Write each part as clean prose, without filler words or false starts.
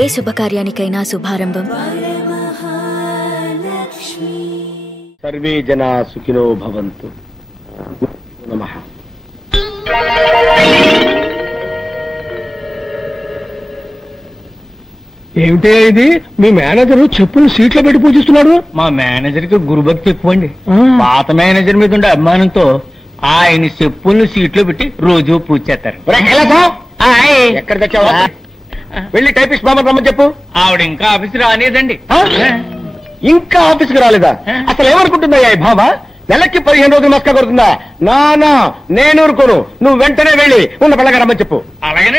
ఏ శుభకార్యానికైనా శుభారంభం survey జనా సుఖినో భవంతు. నమః. ఏమిటే ఇది? మీ మేనేజర్ చెప్పులు సీట్లో పెట్టి పూజిస్తున్నాడు. మా మేనేజర్ కి గురుభక్తి ఎక్కువండి. పాత మేనేజర్ మీద ఉండే అభిమానంతో ఆయన చెప్పుల్ని సీట్లో పెట్టి రోజు పూజ చేస్తారు. ఎక్కడ తెచ్చావా? వెళ్ళి టైపిస్ట్ బామ్మ రమ్మని చెప్పు. ఆవిడ ఇంకా ఆఫీస్ రానేదండి. ఇంకా ఆఫీస్కి రాలేదా? అసలు ఏమనుకుంటుందా ఈ భావ? నెలకి 15 రోజులు మస్కా కొడుతుందా? నానా నేను ఊరుకోను. నువ్వు వెంటనే వెళ్ళి ఉన్న పిల్లగా రమ్మని చెప్పు. అలాగే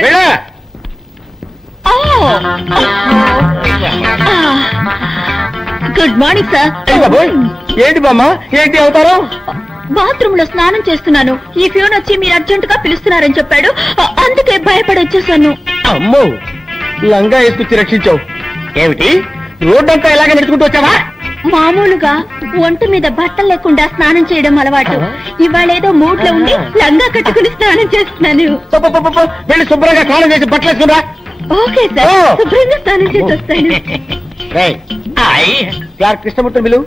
గుడ్ మార్నింగ్ సార్. ఏంటి బామ్మ, ఏంటి అవుతారు? బాత్రూమ్ లో స్నానం చేస్తున్నాను. ఈ ఫ్యూన్ వచ్చి మీరు అర్జెంట్ గా పిలుస్తున్నారని చెప్పాడు, అందుకే భయపడి వచ్చేసాను. అమ్మో, లంగా వేసుకొచ్చి రక్షించావు. ఏమిటి రోడ్డంతా ఇలాగే నడుచుకుంటూ వచ్చావా? మామూలుగా ఒంటి మీద బట్టలు లేకుండా స్నానం చేయడం అలవాటు. ఇవాళ ఏదో మూడ్ లో ఉండి లంగా కట్టుకుని స్నానం చేస్తున్నాను. వెళ్ళి శుభ్రంగా స్నానం చేసి బట్టలు వేసుకురా. ఓకే సార్, శుభ్రంగా స్నానం చేసి వస్తాను. కృష్ణమూర్తి బిలు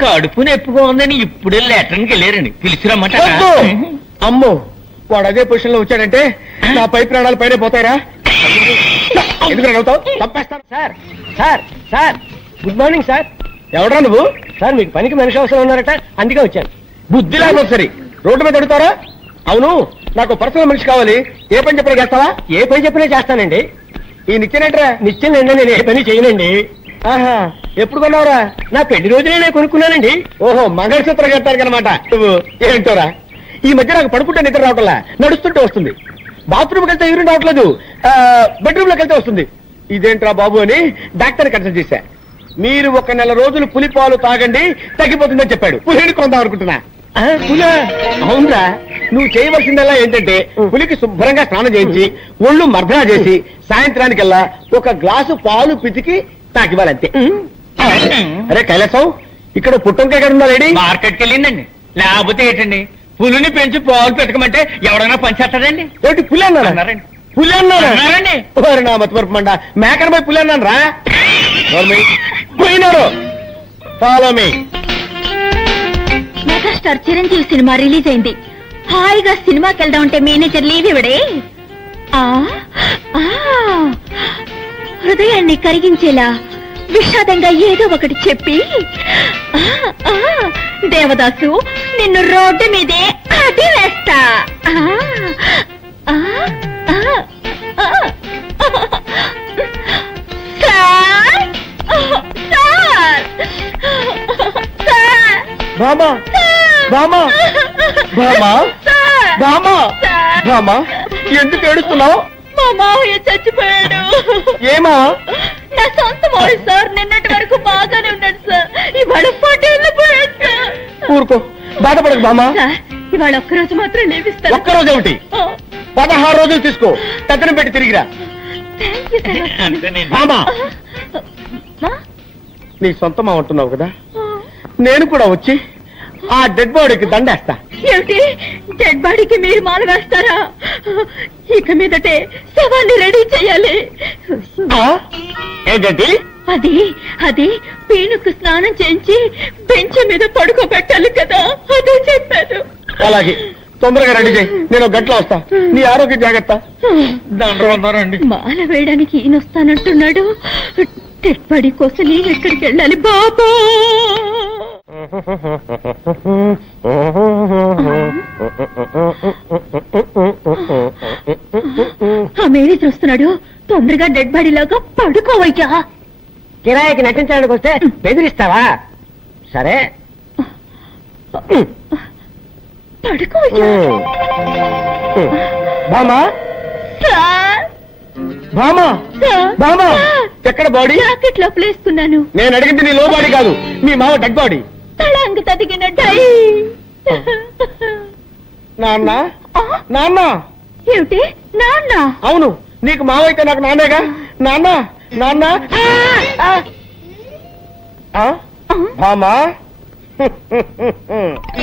కడుపు నొప్పిగా ఉందని ఇప్పుడే లెటర్కి వెళ్ళారండి. పిలిచిరమ్మంట. అమ్మో, వాడు అదే పొజిషన్ లో వచ్చాడంటే నా పై ప్రాణాలు పైన పోతాయిరా. ఎందుకు అవుతావు? తప్పేస్తాను. Sir sir sir good morning sir. ఎవడ్రా నువ్వు? సార్ మీకు పనికి మనిషి అవసరం ఉన్నారట, అందుకే వచ్చాను. బుద్ధి లేకపోతే సరే రోడ్డు మీద అడుగుతారా? అవును, నాకు పర్సనల్ మనిషి కావాలి. ఏ పని చెప్పినా చేస్తావా? ఏ పని చెప్పినా చేస్తానండి. ఈ నిత్యనేట్రా? నిత్యం నేను ఏ పని చేయనండి. ఆహా, ఎప్పుడు కొన్నావురా? నా పెళ్లి రోజునే నేను కొనుక్కున్నానండి. ఓహో, మంగళసూత్రం కడతాను అనమాట. నువ్వు ఏంటోరా, ఈ మధ్య నాకు పడుకుంటే నిద్ర రావట్లా, నడుస్తుంటే వస్తుంది. బాత్రూమ్కి వెళ్తే యూరిన్ రావట్లేదు, బెడ్రూమ్ లోకి వెళ్తే వస్తుంది. ఇదేంట్రా బాబు అని డాక్టర్ కన్సల్ట్ చేశా. మీరు 1 నెల రోజులు పులిపాలు తాగండి, తగ్గిపోతుందని చెప్పాడు. పులిని కొందాం అనుకుంటున్నా. పులా? అవునరా, నువ్వు చేయవలసిందల్లా ఏంటంటే పులికి శుభ్రంగా స్నానం చేయించి ఒళ్ళు మర్దనా చేసి సాయంత్రానికల్లా 1 గ్లాసు పాలు పితికి తాకివ్వాలంతే. అరే కైలాసం, ఇక్కడ పుట్టంకాయ ఎక్కడ ఉందా లేడీ? మార్కెట్కి వెళ్ళిందండి. లేకపోతే ఏంటండి, పులిని పెంచి పాలు పెట్టకమంటే ఎవడైనా పంచేస్తాడండి. ఏంటి పులి అన్నారండి? పులి అన్నారండి. ఓరి నా మతిమరుపు మండ, మేకన పోయి పులి అన్నాను రా. పోయినారు. Follow me. Megastar Chiranjeevi cinema release అయింది. హాయిగా సినిమాకి వెళ్దాం అంటే మేనేజర్ లీవ్ ఇవ్వడే. హృదయాన్ని కరిగించేలా విషాదంగా ఏదో ఒకటి చెప్పి, దేవదాసు నిన్ను రోడ్డు మీదే అడి వేస్తా. బామా బామా బామా బామా బామా, ఎందుకు ఏడుస్తున్నావు? మా మావయ్య చచ్చిపోయాడు. ఏమా? నా సొంత మావయ్య సార్. నిన్నటి వరకు బాగానే ఉన్నాడు సార్, ఇవాళ పటేళ్ళు పోయాడు సార్. ఊరుకో, బాధపడకు బామా. ఇవాళ ఒక్కరోజు మాత్రం లేపిస్తాను. ఒక్కరోజు ఏమిటి? 16 రోజులు తీసుకో, తగ్గన పెట్టి తిరిగిరా. బామా, నీ సొంతమా అంటున్నావు కదా, నేను కూడా వచ్చి ఆ డెడ్ బాడీకి దండేస్తా. ఏమిటి, డెడ్ బాడీకి మీరు మాల వేస్తారా? ఇక మీదటే శవాన్ని రెడీ చెయ్యాలి. ఏంటంటే అది అది పీనుకు స్నానం చేయించి బెంచ్ మీద పడుకోబెట్టాలి కదా, అదే చెప్పాను. అలాగే, తొందరగా రెడీ చేయి, నేను 1 గంటలో వస్తా. నీ ఆరోగ్య జాగ్రత్త. దండ్రండి. మాల వేయడానికి ఈయన వస్తానంటున్నాడు. డెడ్ బాడీ కోసం నేను ఎక్కడికి వెళ్ళాలి బాబా? ఆ మేనేజర్ వస్తున్నాడు, తొందరగా డెడ్ బాడీ లాగా పడుకోవయ్యా. కిరాయికి నటించడానికి వస్తే బెదిరిస్తావా? సరే పడుకోవయ్యా. బామా బామా బామా, ఎక్కడ బాడీ? జాకెట్ లోపల వేసుకున్నాను. నేను అడిగింది నీ లో బాడీ కాదు, మీ మామ డెడ్ బాడీ. తళంగు తదిగిన డై. నాన్న నాన్న. ఏమిటి నాన్న? అవును, నీకు మావ అయితే నాకు నాన్నేగా. నాన్న నాన్న. మామా,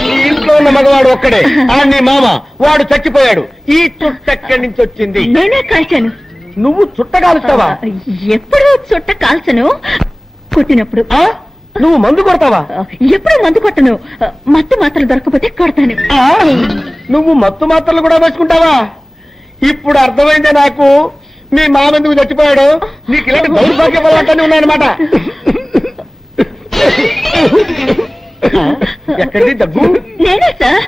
ఈ ఇంట్లో ఉన్న మగవాడు ఒక్కడే, నీ మామ. వాడు చచ్చిపోయాడు. ఈ చుట్టెక్కడి నుంచి వచ్చింది? నేనే కాల్చాను. నువ్వు చుట్ట కాలుస్తావా? ఎప్పుడు చుట్ట కాల్చను, కొట్టినప్పుడు. నువ్వు మందు కొడతావా? ఎప్పుడు మందు కొట్టను, మత్తు మాత్రలు దొరకకపోతే కొడతాను. నువ్వు మత్తు మాత్రలు కూడా వేసుకుంటావా? ఇప్పుడు అర్థమైందే నాకు మీ మామెందుకు చచ్చిపోయాడు. నీకు ఇలాంటి దౌర్భాగ్య బలవంతాన్ని ఉన్నాయన్నమాట. ఎక్కడిది దగ్గు? నేనే సార్.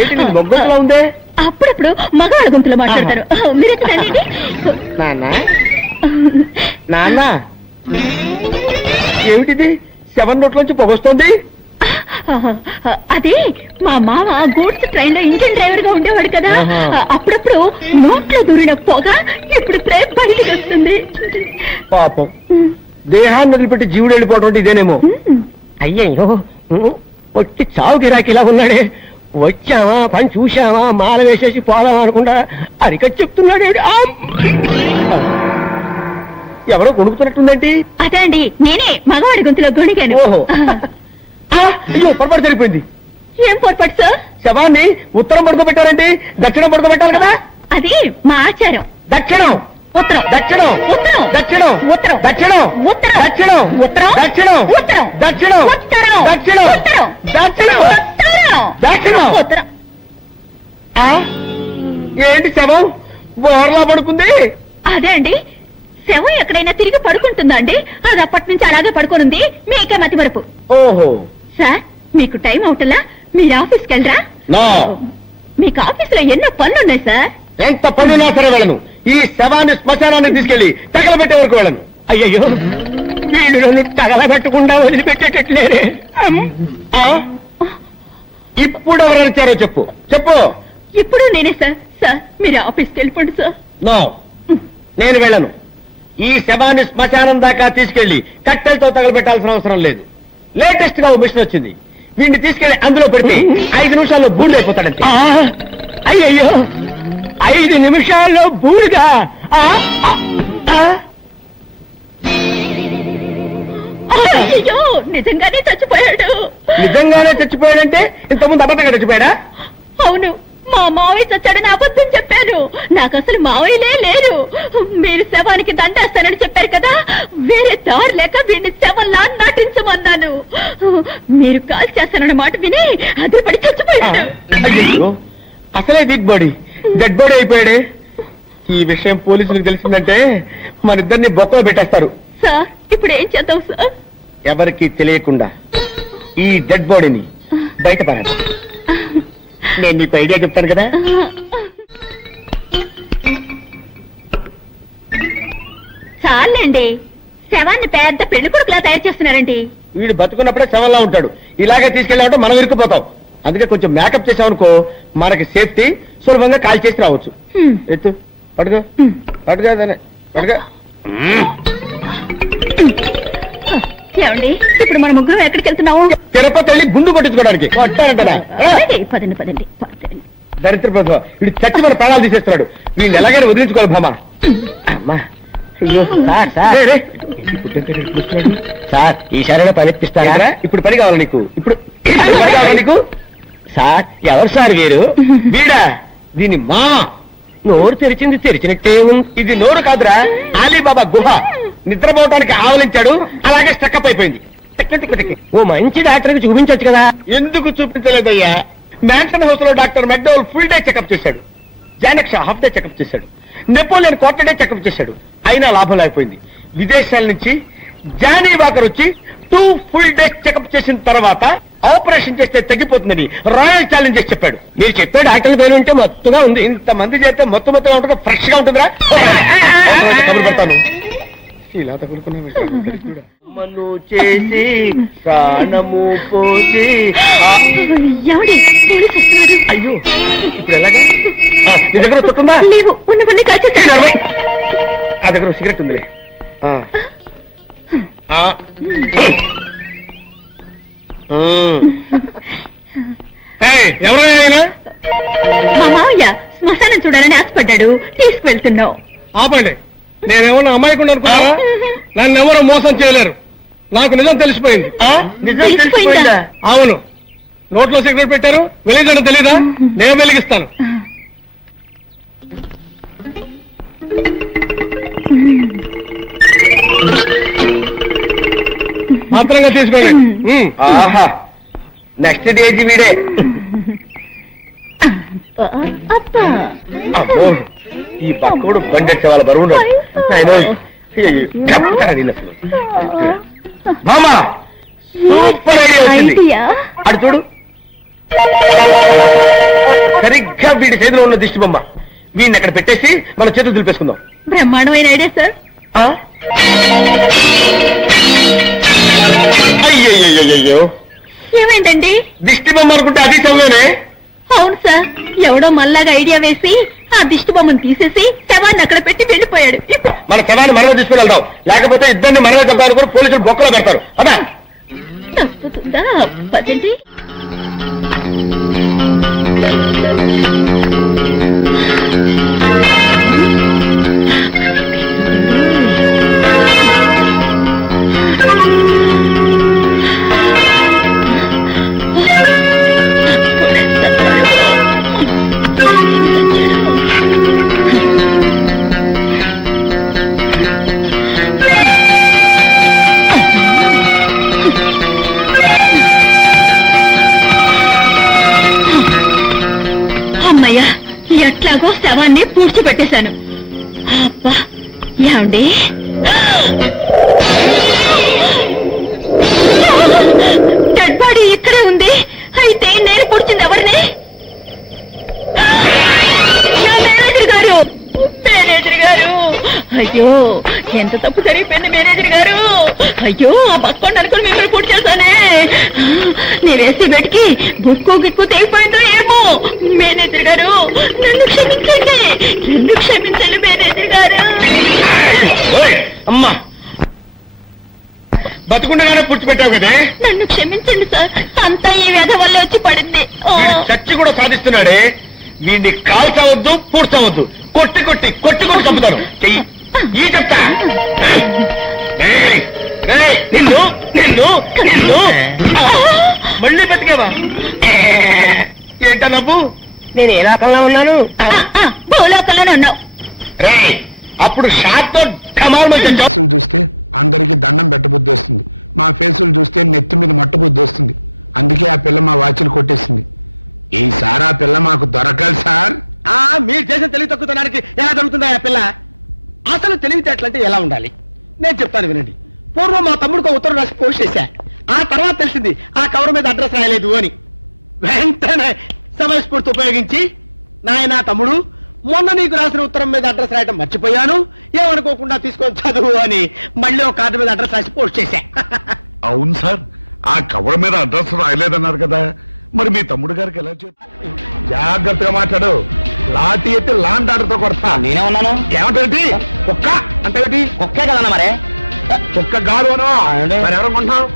ఏంటి నీ మొగ్గలా ఉందే? అప్పుడప్పుడు మగవాళ్ళ గొంతులో మాట్లాడతారు. మీరెక్కడండి? నాన్న నాన్న ఏమిటిది? 7 నోట్లోంచి పొగొస్తోంది. అది మా మామ గూడ్స్ ట్రైన్ లో ఇంజిన్ డ్రైవర్ గా ఉండేవాడు కదా. అప్పుడప్పుడు నోట్లో దూరిన పొగ ఇప్పుడు ప్రేమ బయటికి వస్తుంది. పాపం, దేహాన్ని వదిలిపెట్టి జీవుడు వెళ్ళిపోవడం అంటే ఇదేనేమో. అయ్యయ్యో, వచ్చి చావు గిరాకిలా ఉన్నాడే. వచ్చావా, పని చూశావా, మాల వేసేసి పోదాం అనుకుంటా అరికట్ చెప్తున్నాడు. ఎవరో కొనుక్కుతున్నట్టుందేంటి? అదే అండి, నేనే మగవాడి గొంతులో గొణిగాను. ఓహో, అయ్యో పొరపాటు జరిగిపోయింది. ఏం పొరపాటు సార్? శవాన్ని ఉత్తరం పడుకోబెట్టారండి, దక్షిణం పడుకోబెట్టాలి కదా. అది మా ఆచారం. దక్షిణం ఉత్తరం, దక్షిణం ఉత్తరం, దక్షిణం ఉత్తరం, దక్షిణం ఉత్తరం, దక్షిణం ఉత్తరం, దక్షిణం ఉత్తరం, దక్షిణం ఉత్తరం, దక్షిణం ఉత్తరం, దక్షిణం ఉత్తరం, దక్షిణం. ఉత్తరం. ఏంటి శవం బోర్లా పడుకుంది? అదే అండి, శవం ఎక్కడైనా తిరిగి పడుకుంటుందా అండి? అది అప్పటి నుంచి అలాగే పడుకోనుంది. మీకే మతి మరుపు. ఓహో, సార్ మీకు టైం అవుతుందా? మీరు ఆఫీస్కి వెళ్ళరా? నో, మీకు ఆఫీస్ లో ఎన్నో పనులున్నాయి సార్. ఎంత పనున్నా సరే వెళ్ళను. ఈ శవాన్ని శ్మశానానికి తీసుకెళ్లి తగలబెట్టే వరకు వెళ్ళను. అయ్యయ్యో, నేను తగలబెట్టకుండా వదిలిపెట్టేటట్లేరే. ఇప్పుడు ఎవరు వచ్చారో చెప్పు చెప్పు. ఇప్పుడు నేనే సార్. సార్ మీరు ఆఫీస్కి వెళ్ళిపోండి సార్. నో, నేను వెళ్ళను. ఈ శవాన్ని శ్మశానం దాకా తీసుకెళ్లి కట్టెలతో తగలబెట్టాల్సిన అవసరం లేదు. లేటెస్ట్ గా ఓ మిషన్ వచ్చింది. వీడిని తీసుకెళ్లి అందులో పెడితే 5 నిమిషాల్లో బూడిదైపోతాడంతే. అయ్యయ్యో, 5 నిమిషాల్లో బూడిగా? అయ్యో, నిజంగానే చచ్చిపోయాడు. నిజంగానే చచ్చిపోయాడంటే ఇంతకుముందు అబద్ధంగా చచ్చిపోయాడా? అవును, మా మావయ్య చచ్చాడని అబద్ధం చెప్పాను. నాకు అసలు మావయ్యలే లేరు. మీరు శవానికి దండేస్తానని చెప్పారు కదా, వేరే దారి లేక వీడిని శవంలా నటించమన్నాను. మీరు కాల్ చేస్తానన్న మాట విని అదిపడి చచ్చిపోయాడు. అయ్యో, అసలే వీక్ బాడీ, డెడ్ బాడీ అయిపోయాడే. ఈ విషయం పోలీసులకు తెలిసిందంటే మన ఇద్దరిని బొక్కలో పెట్టేస్తారు. సార్ ఇప్పుడు ఏం చేద్దాం సార్? ఎవరికి తెలియకుండా ఈ డెడ్ బాడీని బయట పారాలి. నేను నీకు ఐడియా చెప్తాను కదా. చాలండి, శవాన్ని పెద్ద పెళ్లి కొడుకులా తయారు చేస్తున్నారండి. వీడు బతుకున్నప్పుడే శవంలా ఉంటాడు. ఇలాగే తీసుకెళ్ళామంటే మనం ఇరుక్కుపోతాం. అందుకే కొంచెం మేకప్ చేసామనుకో మనకి సేఫ్టీ, సులభంగా కాల్ చేసి రావచ్చు. ఎత్తు, పడుకో పడుకో పడుకో. ఏమండి, ఇప్పుడు మన ముగ్గురు ఎక్కడికి వెళ్తున్నాము? తిరుపతి వెళ్ళి గుండు కొట్టించుకోవడానికి. వస్తానంటారా? పదండి పదండి పదండి. దరిద్ర ప్రభు, వీడు చచ్చి మన ప్రాణాలు తీసేస్తున్నాడు. వీడిని ఎలాగైనా వదిలించుకోవాలి భామా. అమ్మా, సార్ ఈసారైనా పని ఇప్పిస్తారా? ఇప్పుడు పని కావాలి నీకు. ఇప్పుడు పని కావాలి నీకు. సార్ ఎవరు సార్ వీరు? వీడా? దీని మా నోరు తెరిచింది తెరిచినట్టే ఉంది. ఇది నోరు కాదురా, అలీబాబా గుహ. నిద్రపోవటానికి ఆవలించాడు, అలాగే స్టక్అప్ అయిపోయింది. ఓ మంచి డాక్టర్ కి చూపించొచ్చు కదా. ఎందుకు చూపించలేదయ్యా? మ్యాన్సన్ హౌస్ లో doctor McDowell full day checkup చేశాడు. జానక్ష హాఫ్ డే చెకప్ చేశాడు. నెపోలియన్ క్వార్టర్ డే చెకప్ చేశాడు. అయినా లాభం లేకపోయింది. విదేశాల నుంచి జానీ వాకర్ వచ్చి 2 ఫుల్ డేస్ చెకప్ చేసిన తర్వాత ఆపరేషన్ చేస్తే తగ్గిపోతుందని రాయల్ ఛాలెంజ్ చేసి చెప్పాడు. మీరు చెప్పే డాక్టర్ పేరు ఉంటే మొత్తగా ఉంది. ఇంతమంది చేస్తే మొత్తగా ఉంటుంది, ఫ్రెష్ గా ఉంటుందిరా. కబురు పెడతాను. ఇలా తగులుకున్నా మను చేసి ప్రాణము పోసి. అయ్యో, ఇప్పుడు ఎలాగా? నీ దగ్గర చుట్టుందా? లేవు, ఉన్నవన్నీ కాల్చేసాను. ఆ దగ్గర సిగరెట్ ఉందిలే. ఎవరైనా మా మావయ్య శ్మశానం చూడాలని ఆశపడ్డాడు, తీసుకువెళ్తున్నావు. ఆపండి. నేనేమన్నా అమ్మాయికుండా అనుకున్నారా? నన్ను ఎవరు మోసం చేయలేరు. నాకు నిజం తెలిసిపోయింది. తెలిసిపోయిందా? అవును, నోట్లో సిగరెట్ పెట్టారు, వెలిగించడం తెలీదా? నేను వెలిగిస్తాను. మాత్రంగా తీసుకోండి. ఆహా నెక్స్ట్ డేజ్ వీడే. అబ్బో ఈ పక్కడు బండెట్టే వాళ్ళ బరువు మామా సూపర్ ఐడియా వచ్చింది. అటు చూడు సరిగ్గా వీడి చేతిలో ఉన్న దిష్టి బొమ్మ. వీడిని అక్కడ పెట్టేసి మన చేతులు దులిపేసుకుందాం. బ్రహ్మాండమైన ఐడియా సార్. అయ్యో ఏమైందండి? దిష్టి బొమ్మ అనుకుంటే అది చదివేనే. అవును సార్, ఎవడో మళ్ళాగా ఐడియా వేసి ఆ దిష్టి బొమ్మను తీసేసి శవాన్ని అక్కడ పెట్టి వెళ్ళిపోయాడు. మన శవాన్ని మనమే తీసుకుని వెళ్దాం, లేకపోతే ఇద్దరిని మనమే చంపాలని కూడా పోలీసులు బొక్కలో పెడతారు. అదా తప్పుతుందా? పదండి. అమ్మయ్యా, ఎట్లాగో శవాన్ని పూడ్చిపెట్టేశాను. అబ్బా ఏమండి, డెడ్ బాడీ ఇక్కడే ఉంది. అయితే నేను పూడ్చింది ఎవరిని? నా మేనేజర్ గారు. మేనేజర్ గారు, అయ్యో ఎంత తప్పు జరిగిపోయింది మేనేజర్ గారు. అయ్యో ఆ పక్కోండి అనుకుని మిమ్మల్ని పూర్తి చేశానే. నేనేసి బెట్కి బుక్కు గిక్కు తెగిపోయిందో ఏమో. మేనేజర్ గారు నన్ను క్షమించండి, నన్ను క్షమించండి మేనేజర్ గారు. అమ్మా బతుకుండగానే పుచ్చిపెట్టావు కదే. నన్ను క్షమించండి సార్, అంతా ఈ వ్యధ వల్ల వచ్చి పడింది. చచ్చి కూడా సాధిస్తున్నాడే. వీడిని కాల్చవద్దు, పూడ్చవద్దు, కొట్టి కొట్టి కొట్టి కొట్టి చంపుతాను. చెయ్యి ఈ చెప్తా. నిన్ను నిన్ను నిన్ను మళ్ళీ బతికేవా? ఏంటా నవ్వు? నేను ఏ లోకంలో ఉన్నాను? భూలోకంలోనే ఉన్నావు. రే అప్పుడు షాట్ తో ఫేసులు చూస్తే అందరికి దండం పెట్టబుద్ధి వస్తుంది, మా ఫేసులు చూస్తే నెత్తి మీద మట్టబుద్ధి వస్తుంది. అందుకే ఆ పిల్ల మా వాచ్లు కొట్టేసింది. ఈసారి ఆ పిల్ల మాకు దొరకాలి సార్. మీరు చేసిన తెలివి తక్కువతనానికి ఎలా దొరుకుతుందా ఆ పిల్ల? అసలు తెలివితేటలంటే ఎలా ఉండాలి నేను చెప్తాను వినండి. పూర్వం మా తమ్ముడికి ఉత్తరం రాసి పోస్ట్ చేశా. ఆ తర్వాత తెలిసింది ఆ కవర్ మీద అడ్రస్ రాయలేదు అని. వెంటనే సమయస్ఫూర్తి ఉపయోగించి నాయనా తమ్ముడు, మొన్న నీకు రాసిన ఉత్తరం మీద అడ్రస్ రాయడం మర్చిపోయాను, ఏమనుకోకుండా తీసుకొని చదువు అని మళ్ళీ ఒక కార్డు మీద అడ్రస్ రాసి పోస్ట్ చేశా. అవును సార్, ఆ కవర్ మీద అడ్రస్ రాయలేదన్నారు కదా, మరి మీ తమ్ముడు గారికి ఎలా చెప్పు? జాగ్రత్తగా మాట్లాడు, లాఠీ ఎత్తి లాంటి ఆటతో కొడతా. నేనే ఉన్నాను. ఏమంటే కుక్క అంటే ఒకే కదన్నా మరే. కుక్క గారు అను. మరి ఎవరు కొంటున్నావు?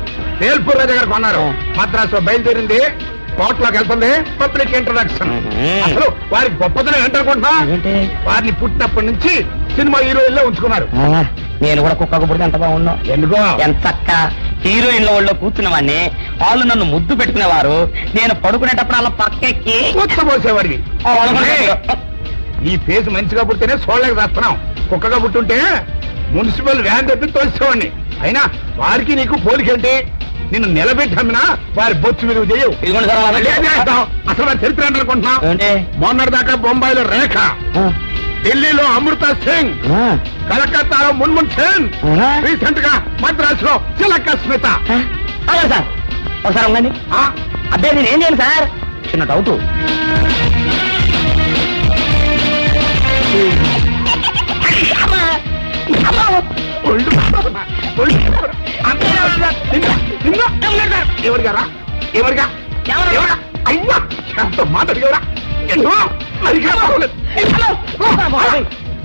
వేల్పూర్ దగ్గర కొన్నారు. మద్రాసు బయలుదేరింది, కోర్టులోకి వెళ్తుంది. Public introduction. అసలు వారికి గొప్పతనం ఏంటనుకుంటున్నా? వారిని పుట్టినప్పటి నుంచి సినిమా హీరోయిన్లో ఉంచుకున్నారు. నేను కూడా కుక్కకు పుడితే ఎంత బాగున్నావు. ఎందుకో? ఎంత చక్క హీరోయిన్ల ఒళ్ళో కూర్చున్న వాడిని, వాళ్ళు నన్ను ముద్దు పెట్టుకునేవారు. నేను పడుకునేటప్పుడు అలా పక్కెక్కి కూర్చోబోసేవాడివి. ఈ ఫేస్ మంచిగా పుట్టితేనే సోళ్ళకి రాస్తున్నాం. కుక్కగా పుట్టుంటే మున్సిపల్ వ్యాన్ తెప్పి తోసేవాడిని. అయినా వారికి నీకు పోలికేంటి? నిన్ను నిలబెట్టి అమ్మినా వారి బొచ్చు విలువ చేయవు. అసలు వారి చరిత్ర అనుకుంటున్నాం. మొన్నటి దాకా బొంబాయిలో రేఖ, ఢిల్లీలో అమృత సింగ్, కలకత్తాలో మున్మున్ సేన్, రీసెంట్ గా మద్రాసులో చిలక స్మిత. సార్ ఒకసారి ఉండండి. అదే నేను ఏం చేయను సార్, చిన్న డౌట్. ఎవరిగారా ఎవరిగా అయ్యా ఎంతో మాట్లాడివరా?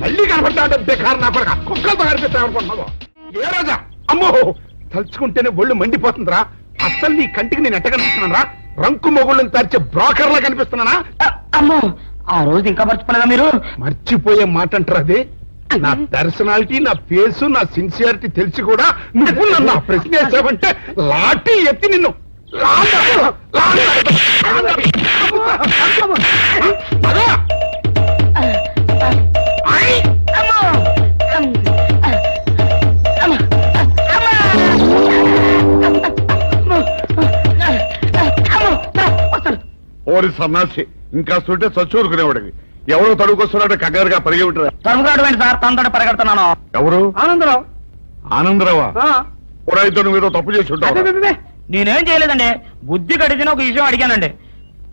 మళ్ళీ కనపడతా బేకారు నా పడక కుక్కలతో కనిపిస్తా అనుకుంటున్నావు. ఏ రోజా అమ్మో తలుచుకుంటేనే ఒళ్ళు మండిపోతుందిరా. అస్సలు నీ కంటికి నేను ఎట్ట కనిపిస్తున్నాను రా? రంకు మొగుళ్ళని తరిచే బ్రోకర్లా కనిపిస్తున్నానా? అమ్మో ఆ రోజు ఇంకా మర్చిపోలేదా మీరు? మర్చిపోయే మాట అంటారు అది. నా పర్సనాలిటీ, నా ఫేసు, నా సిన్సియారిటీ తెలిసి కూడా నువ్వు నన్ను ప్రశ్న వేసావంటే లాఠీ ఎత్తి నిన్ను ఓరి సన్నాసి ఇంకా చూంటే చచ్చూరుకునేవాడికి ఎవరో తడుకొస్తున్నాడు కంగారుగా పరిగెట్టు. తనుగాడు ఏంటి సార్ తనతో పరిగెడుతున్నాను. ఎవరు? ఆనందరావు. ఆనందరావా? ఊరైతే నువ్వేదో తప్పు చేసి ఉంటావు. నేనేం చేయలేదండి. బుద్ధి గడిచిన ఒక విషయం అడిగానండి.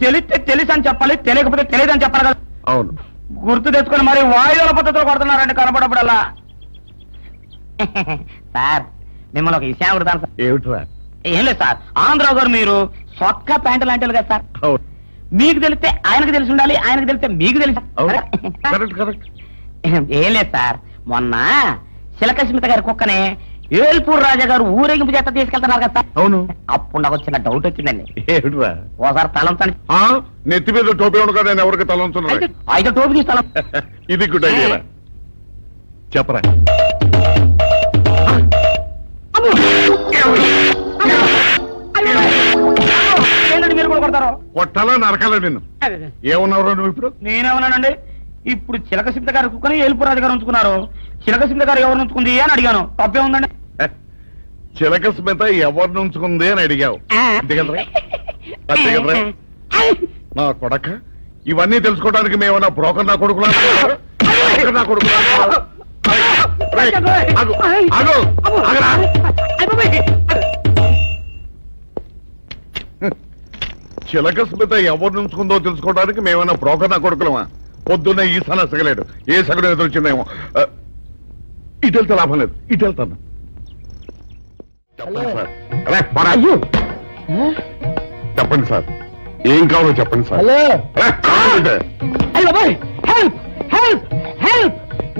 తెలిస్తే తెలుసు అని చెప్పాలి, తెలియకపోతే తెలియదు అని చెప్పాలి కదా. అవును. గుర్తు తెచ్చుకొని మరి వాయువుల పద్ధతిలో కొడుతున్నారండి కనబడప్పుడల్లా. సార్ మిమ్మల్ని ఒక విషయం అడుగుతాను సార్. ఏమిట్రా? ఏం లేదు సార్, ఆంధ్రావు గారు మీరు సొక్క ప్యాంటు లాంటి కదా సార్. అవును. మీకు తెలిస్తే ఆయనకు తెలిసి ఉండాలి, ఆయనకు తెలిస్తే మీకు తెలిసి. Correct correct. ఏం లేదు సార్, మొన్న శిలకస్మిత గారి కుక్కనే ఏల్పూర్ రాజా గారు ఊరేగింపు చేత తీసుకెళ్తున్నారు కదా సార్. అవును. అప్పుడు నాకు చిన్న డౌట్ వచ్చిందండి. ఏమిట్రా? ఓసారి తలంతాను. నెత్తి మీద టోపీ ఉండగా నేను ఎవరికి తలంచున్నా. అయితే టోపీ తీస్తాను. ఇది గుడ్ ఐడియా. చెప్పరా. ఏంటంటే మీరు కూడా కొడతారు? కొట్టాలా నరకాలా నిన్ను? ఏమన్నావు నువ్వు ఇప్పుడు? నేనేమన్నానండి? ఇప్పుడు చిలకసింత గారు కుక్కని ఏల్పూర్ రాజు గారు ఉంచుకున్నారు. చిలకసింత గారు ఎవరు ఉంచుకుంది అని అడిగాను. తప్పే ఉందండి? చిలక స్మిత ఎవరిని ఉంచుకుంది అని అడిగావు. అంతే కదరా? అంతే కదరా? నా కొడక, ఇవన్నీ తెలుసుకోవడానికి మేమన్నా బ్రోకర్ నా కొడుకులా? నా కొడుకులా? చిలక స్మిత ఎవరిని ఉంచుకుందో తెలుసుకోవడానికి మేమన్నా బ్రోకర్ నా కొడుకులమా? పొద్దున్నే ఈ సన సగలేడు, ఏ సగడు ఎదురొచ్చిందేమో. ఇటు వెళ్తే లాభం లేదు, ఇటు వెళ్తాను. చెప్పండి సార్. చెప్పండి సార్, ఏం కావాలో చెప్పండి సార్.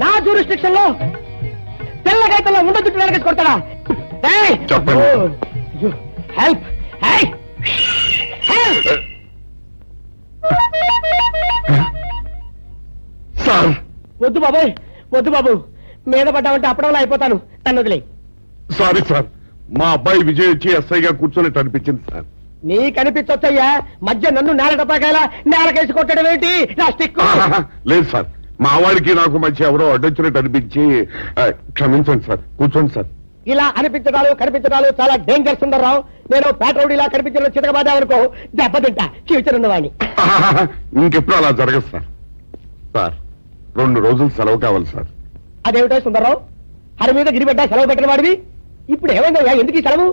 నా జ్యూరిస్డిక్షన్ లో తెల్లగైతలో ఉండ చుట్టూ వెనకేసి కొడతాడా? చెప్పండి. హెల్ప్. సార్ వద్దు బాబాయ్, వద్దు బాబు. మీద పడ్డామంటే అప్పుడలా అయిపోతాను. నన్ను వదిలే. సారీ సార్, మా అబ్బాయి విజయ్ వచ్చి ఎస్ఐగా కూర్చొని అనిపించింది సార్. నీకనిపించొచ్చయ్యా, మధ్య నన్ను నేల టపాకాయలా నేలకేసి కొట్టడం ఏంటి? నా స్టిక్. లేదు సార్, మా వాడికి నాకు మధ్య ఎవరో అడ్డొచ్చినట్టు అనిపించి క్షమించండి సార్. కూర్చోండి సార్. ఇలా అనిపించడాలు కనిపించడాలు చాలా డేంజర్ సుందర్రావు. నేను పేట్రౌడీలా కనిపించడం చితకబాదామనుకో దెబ్బతింటా ఫ్యూచర్ ఉన్నవాడిని. ఇంకెప్పుడు అలా జరగదు సార్. సార్ 2 రోజులు సెలవు కావాలి సార్. అదేమిటో సుందర్రావు, హరి మీద గిరిబెడ్డ సెలవు పెట్టిన వాడివి. ఇప్పుడు ఏమైందయ్యా, ఎందుకు ఈ సెలవు?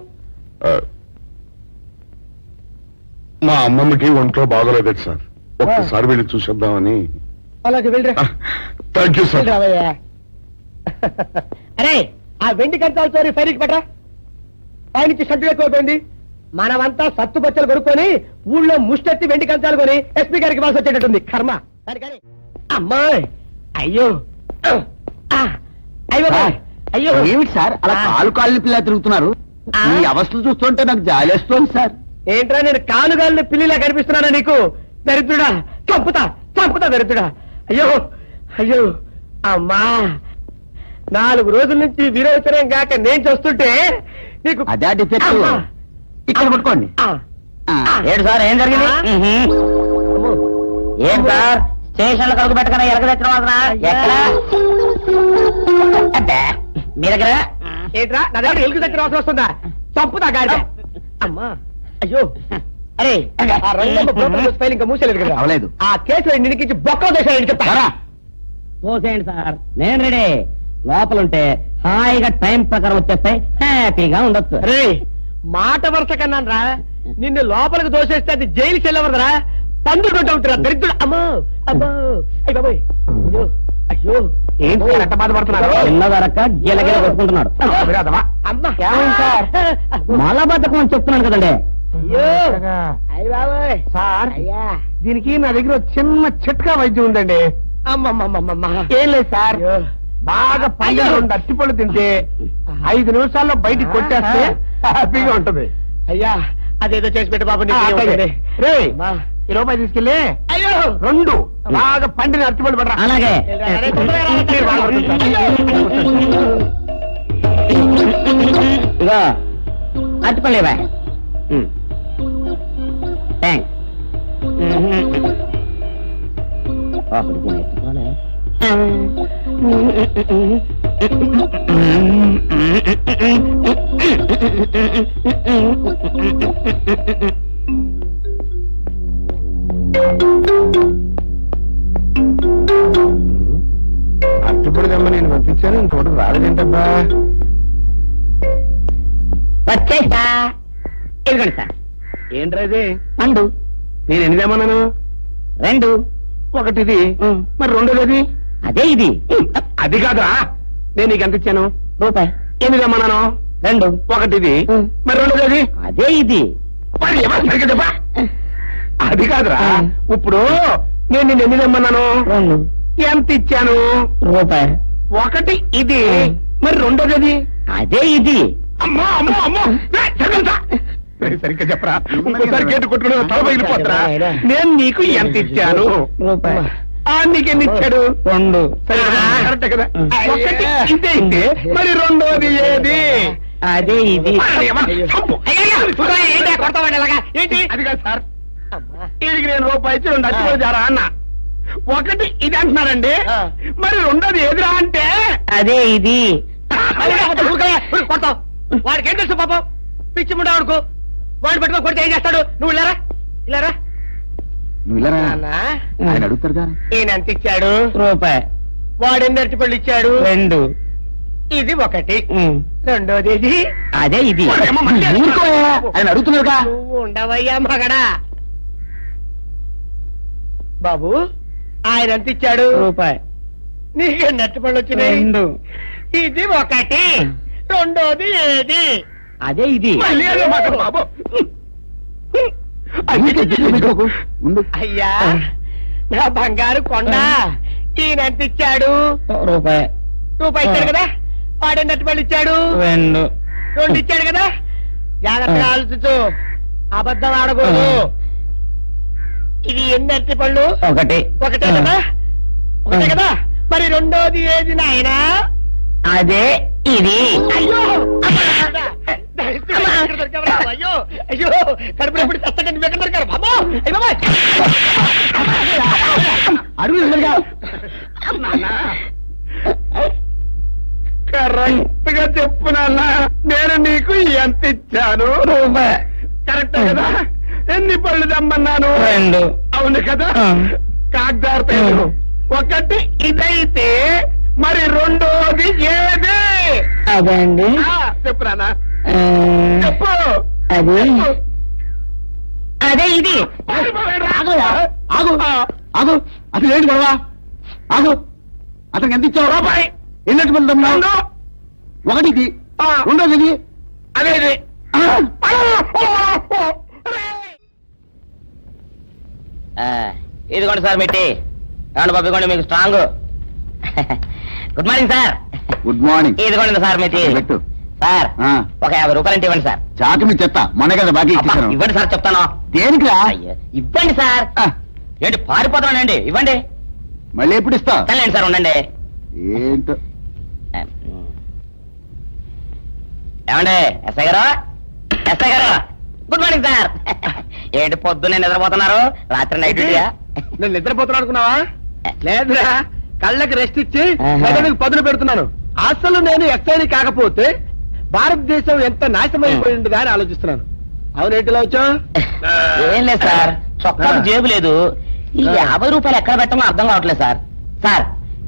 మా అమ్మమ్మకి ఒంట్లో బాగోలేదు సార్, ఒక్కసారి వెళ్ళి చూసేద్దామని. అలాగే వెళ్ళరా. Thank you sir. అరే, ఆ వెండి కంచాలు చోరీ ఫైరికి పెట్టరా. పైనుంచి షడ్డు ఎక్కువైపోయింది. మనమంతా సత్తు బచ్చలు కొనుక్కొని ఊళ్ళో ముష్టెత్తి వెండి కంచాలు కొని ఎస్పీ గారికి వాల్సి వచ్చేటట్టుంది కర్మ. కానీ అమ్మాయి, అయ్యో అయ్యో అయ్యో. ఏమిటి సార్ అలా కాళ్ళు పిల్ల తిరుగుతున్నారు? ఈ అవస్థలు చూస్తుంటే నాకు జాలేస్తోంది సార్. ఏంట్రా, నేను కానుగాలిని పిల్లిలా కనిపిస్తున్నానా నీకు? దరిద్రుడా, చంపుతా చంపుతా దరిద్రుడా. అయ్యో అయ్యో. అమ్మా, 4 రోజుల నుంచి విరోచనం కాక నేను చూస్తుంటే నీకు అదే డిఫెక్ట్. ఇక్కడ పట్టుకోండి. ఏంటి సార్, ఏం జరిగింది? ఏం సార్, స్టేషన్ లో కడుగు పెట్టకనే ఎలక తెచ్చిన వాసన ఎక్కడ? మీ దగ్గర ఏంట్రా, నా దగ్గర ఎలుగు దగ్గర అవసరం వస్తుందా? చంపుతా గాడి. అమ్మా అయ్యో. అరే, ఆ రంగమ్మ బ్రోకర్ ఫైల్ ఇంకా మూసేలేదు కదా? అవలేదు. ఆ కేసులో నినకించి బొక్కలు దేశాలని చెప్తారా? చూసేయండి సార్, నేను రెడీ. లోపలుంటే హాయిగా టైం ప్రకారం వచ్చేస్తాయి, హ్యాపీగా ఉండొచ్చు. అరే, మాట వరుస కన్నాను రా. నిన్ను లోపలికి దోసేస్తే అది జైలుకి వెళ్ళవరదరా. పందులు ఉంటురా దరిద్రుడు. అమ్మో అమ్మో. అయ్య బాబోయ్. అయ్యో అయ్యో. ఏం సార్ అట్ట బాధపడుతున్నారు? చిన్నదరక్క గీలగీల కొట్టుకుంటున్నాడు. మలబద్ధకం అని చెప్తున్నాను కదండి. అయ్య బాబోయ్. సార్, అయ్యా, దీనికి నా దగ్గర చిన్న చిట్కా వైద్యం ఉందండి. అమ్మమ్మమ్మమ్మ. ఏం లేదు సార్, బాగా పండు 2 అరటిపళ్ళు తింటే 5 నిమిషాల్లో బయటికి కొట్టేస్తే హ్యాపీగా ఉంటది. అయ్యా, అదేదో చేసి పెట్టు బాబు. రే, ఈ రూపాయి తీసుకెళ్ళి అయ్యో 2 బాగా పండిన అరటిపళ్ళు పడరా. అలాగే. ఇగో అరటిపళ్ళు ఇవా. థ్యాంక్స్. వచ్చేసా. ఇదిగోండి సార్. ఏంట్రది? మందు నేను ఎనిమిదేమన్నాను? 2. ఒకటిది. మరి రెండోది? అదే ఇది. అది కాదురా, నేను నీకు ఎంత ఇచ్చాను? రూపాయి. ఎనిమిదేమన్నాను? 2. ఒకటిది. మరి రెండోది? అదే ఇది. మరి ఎవరు సరిగ్గా చెప్పా? అది కాదురా, ఇప్పుడు నేను నిన్ను ఎనిమిదేమన్నాను? 2. ఎంత ఇచ్చాను? రూపాయి. ఒకటి ఇది. మరి రెండోది? అదే ఇది. అమ్మో అమ్మో అమ్మో, సరిగ్గా చెప్పరా, ఇంకోసారి గేటు కొట్టుకుని తల పగిలిపోతారా? నేను నీకు ఎంత ఇచ్చాను? రూపాయి. నీకు ఎన్ని ఇచ్చాడు? 2. కరెక్టే కదా. ఒకటి ఇదే అయితే మరి రెండోది ఏది? అదే ఇది. ఏంటి? అది కాదు సార్, వీడికి నేను రూపాయి ఇచ్చి 2 అచ్చుకోలు జారా అన్న. ఒకటి ఇది అంటున్నారండి, మరి రెండోది ఏదిరా అంటే? అదే ఇది. వాడికి ఏం తెలుసు పాపం, పిచ్చి ముండా వాడుకో. వాడిని పట్టుకో కొడితే ఏం చేస్తాడు? నువ్వు ఇలారా ఇలారా. ఆయన అడుగుతారుగా. ఈయన ఎంత ఇచ్చాడు? రూపాయి. వాడు ఎన్ని అరటిపళ్ళు ఇచ్చాడు? 2. ఇది ఒకటి. రెండోది ఇది. అదే ఇది. ఆయన అడుగుతున్నారుగా. నువ్వు ఉండవయ్యా మగడా. బాబు, ఆయన ఎంత ఇచ్చాడు? రూపాయి. నీకెన్ని అరటిపళ్ళు వచ్చినాయి? 2. ఇది ఒకటి. రెండోది ఏది? అదే ఇది. మళ్ళీ అదే మాట బాబు. అయ్యా నా బంగారు కొండ, ఈయన ఎంత ఇచ్చాడు? రూపాయి. రూపాయి ఇచ్చాడు కదా. వాడెన్ని అరటిపళ్ళు ఇచ్చాడు? 2. 2 ఇచ్చాడు కదా. జాగ్రత్తగా ఆలోచించు, అబద్ధం ఆడకూడదు. ఇది ఎన్ని అరటిపళ్ళు? ఒకటి. ఒకటే కదా. ఒకటే కదా. మరి రెండోది ఏది నాయనా? అదే ఇది. అయ్యో అయ్యో అయ్యో, కడుపులో ఎప్పుడు చస్తకండి ఎక్కడ దొరికారు బాబా? కరెక్ట్ గా చెప్పు నాన్న, నేను నీకు ఎంత ఇచ్చాను? రూపాయి. కరెక్ట్ కదా. ఎన్ని పళ్ళు తెమ్మన్నాను? 2. అవును కదా. కాగ్దారు ఒకటి ఇదైతే మరి రెండోది ఏది? అదే అండి. చెప్పు నాన్న, చెప్పు. అది అదే ఇది. ఆగు ఆగు, అసలు ఏంటి గొడవ? ఆగు, అతనికి ఎంత ఇచ్చావు? రూపాయి. ఎన్ని అరటిపళ్ళు తెమ్మన్నావు? ఒకటి ఇది. రెండోది ఇది. అదేది. ఇదిగోండి సార్ మిట్టి. ఏమండి బాబు, ఇదిగోండి మీకు strong. Good morning sir. Good morning. ఇదిగోండి సార్ మిట్టి. పెట్టు సార్ ఒక 50 రూపాయలు ఇవ్వండి సార్. చాకు మీ చెత్త, మొన్న కదా బాకీ ఇచ్చేసాను. ఇవ్వండి సార్ చెప్తాను. దేనికిరా? ఇవ్వండి సార్. ఏంటి పారిపోతున్నానండి? ఇవ్వండి. మళ్ళీ ఎప్పుడు ఇస్తావు? సరేండి సార్, ఉండండి. ఏంటో. ఏమండి ఎస్ఐ గారు, ఎస్ఐ గారు, గుడ్ మార్నింగ్ సార్. ఏంటి పొద్దున్నే నిద్రపోతున్నారు? రాత్రి నైట్ డ్యూటీయా? నేను నిద్రపోతున్నా అనుకున్నావా? లేదురా, కళ్ళకి రెస్ట్ ఇచ్చి ఆహా. మెదడుకు పదును పెడుతున్నాను. అసలు నేను ఎస్ఐని కాకపోతే భారతదేశం ఎంత నాశనమైపోయిందిగా అని ఆలోచిస్తున్నాను. అవునేంటిలా వచ్చా? ఏం లేదు సార్, చొక్కాకు జేబు లేదు. ఈ 50 రూపాయలు ఎక్కడ పెట్టమో అర్థం కావట్లేదు సార్. సార్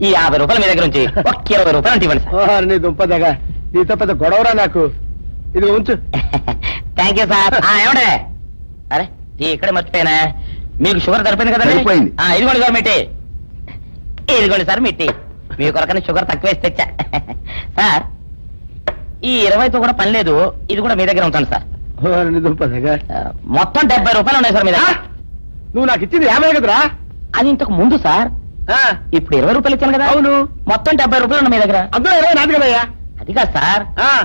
ఈ 50 రూపాయలు మీ దగ్గర నుంచి ఒక 20 రూపాయలు అంటే ఇవ్వండి సార్. నీ దుంపదగా, నీతో పెద్ద గొడవరా నాకు. ఇది ఉంచు. Thank you sir. ఏమండే, అరే ఇక్కడే మర్చిపోయానా, మీకు షుగర్ సరిపోయింది కదండి? సరిపోయింది. ఇదిగోండి సార్ మిట్టి. ఇదిగోండి సార్ మిట్టి, మీ కొరకని షుగర్ తక్కువ వేసి తెచ్చా. సార్ ఈ 20తో కూడా పని లేదు, ఇది కూడా మీ దగ్గర ఉంటాను సార్. నీ దుంపదగా, మొత్తం 70 రూపాయలు ఉన్నాయి సార్ మీ దగ్గర. నువ్వు నాకు ఇచ్చింది 50 కదరా? అది ఇంతకు ముందు సార్. ఇప్పుడు 20 రూపాయలు ఇచ్చాను కదా. అవును. మొత్తం 70 రూపాయలు ఉన్నాయి మీ దగ్గర. అందులో 20 నాది కదయ్యా. అది కాదు సార్,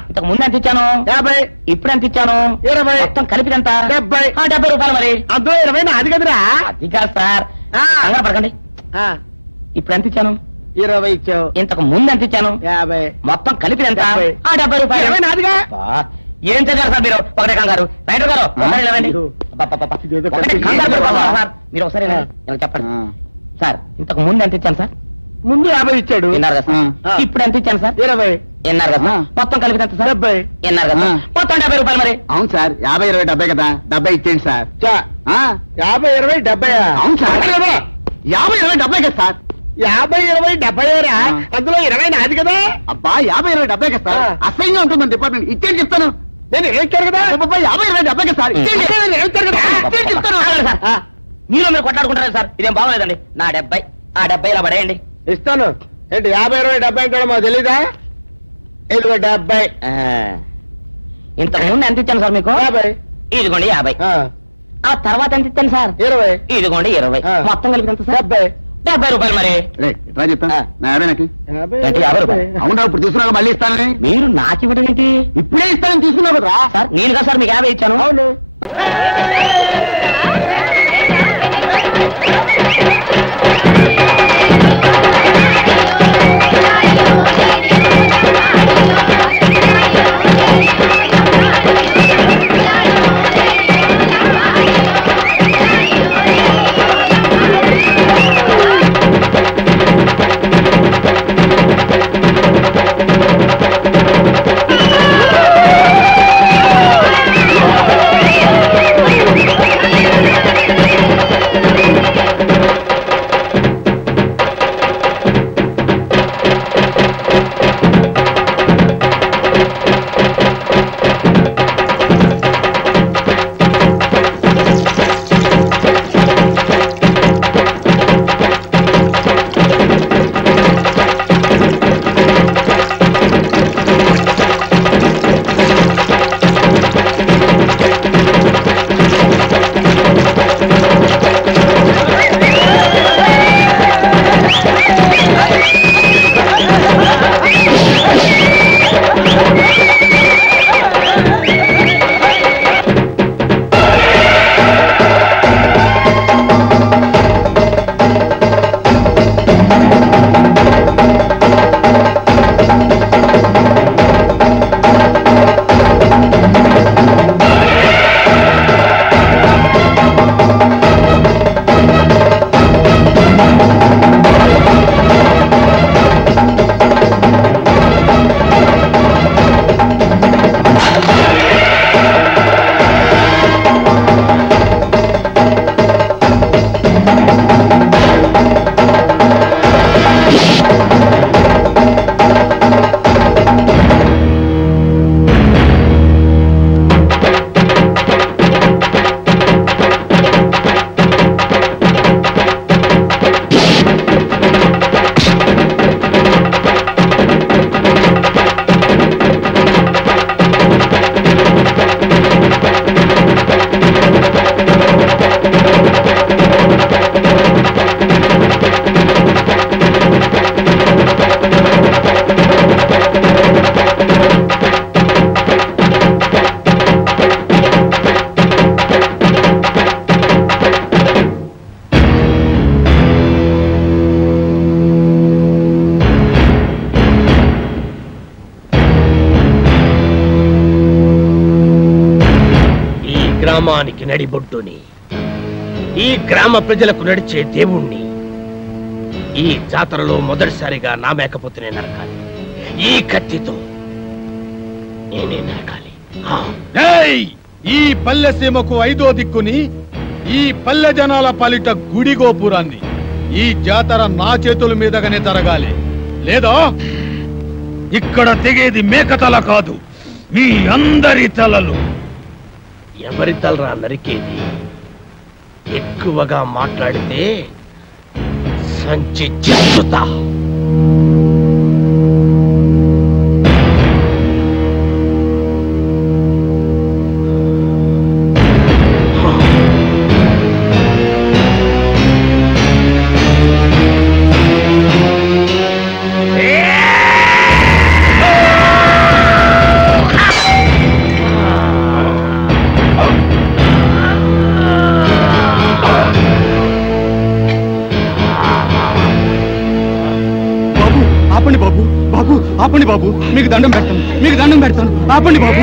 ఇంతకు ముందు ఎంత ఇచ్చాను? 50. ఇప్పుడు ఎంత ఇచ్చాను? 20. మొత్తం కలిపి ఎంత? 70. 70 రూపాయలు. మరి అందులో 20 నాది కదరా? అది కాదు సార్, కంగారు పడకండి. ఇప్పుడు ఎంత ఇచ్చాను? 20 ఇచ్చావు. ఇంతకు ముందు ఎంత ఇచ్చాను? 50. మొత్తం కలిపి ఎంత? 70. 70 రూపాయలు. 20 నాదిగా. అబ్బా, ఏం చదివారు సార్ మీరు? ఒకటే కంగారు. రైటర్ గారు ఒకసారి లేవండి. అబ్బబ్బబ్బ. ఒకటే కంగారు పడిపోతున్నారు సార్. మీరు ఒకసారి ఇలా చెప్పండి. సార్ ఇంతకు ముందు ఎంత ఇచ్చాను సార్? ముందు 50 ఇచ్చాడు. విన్నారు కదా సార్. ఇప్పుడు ఎంత ఇచ్చాను సార్? 20. విన్నారు కదా సార్. మొత్తం కలిపి ఎంత సార్? 70. విన్నారు కదా సార్. మొత్తం 70 రూపాయలు. మరి అవును సార్, 50, 20, 70 కదా. 70 ఇచ్చేయండి సార్. 50, 20, 70. అవును సార్, 50, 20, 70 కదా సార్. 50, 20, 70 అందులో 20 నాది కదా. అబ్బా 50, 20, 70 కదా సార్. అసహ్యంగా ఉంటుందని డిపార్ట్మెంట్ ఇచ్చేయండి చెప్తాను. నేను ఏడ్చాను కదా 50 సార్ నేను ఏడ్చాను కదా మీరు మీరు కొట్లాడుకుంటారు సార్ ఇదేం బాగోలేదండి నా 70 ఆ 70 ఇలా పడేయండి ఇస్తాను ఏంటి 50, 20, 70 అంటాడో మాకు తెలీదా? ఇదిగో 70. ఇంతకు ముందు ఎంత ఇచ్చాను సార్ మీకు 50. ఇదిగోండి 50. ఆ తర్వాత ఎంత ఇచ్చాను సార్ 20. ఇదిగోండి 20. మొత్తం కలిపి ఎంత సార్ 70 రూపాయలు. మరి ఎట్లా చెప్తాను నా 50 నాకు 50 రూపాయలు. అవునా ఇప్పుడు తీసుకున్నాక మళ్ళీ ఇస్తానని మీరు నాకు ఇవ్వడం ఏంటి? ఇప్పుడే ఇస్తానని తీసుకున్నావు కదా సార్ నేను కదా సార్ మీకు 50 ఇచ్చాను. అవును. గ్రామానికి నడిబొడ్డుని, ఈ గ్రామ ప్రజలకు నడిచే దేవుణ్ణి ఈ జాతరలో మొదటిసారిగా నా మేకపోతేనే నరకాలి. ఈ కత్తితో నేనే నరకాలి. ఈ పల్లె సీమకు 5వ దిక్కుని, ఈ పల్లె జనాల పాలిట గుడి గోపురాన్ని ఈ జాతర నా చేతుల మీదగానే జరగాలి. లేదా ఇక్కడ తెగేది మేకతల కాదు, మీ అందరి తలలు. ఎవరి తలరా నరికేది? ఎక్కువగా మాట్లాడితే సంచి చెత్తుతా. ఆపండి బాబు, మీకు దండం పెడతాను, ఆపండి బాబు.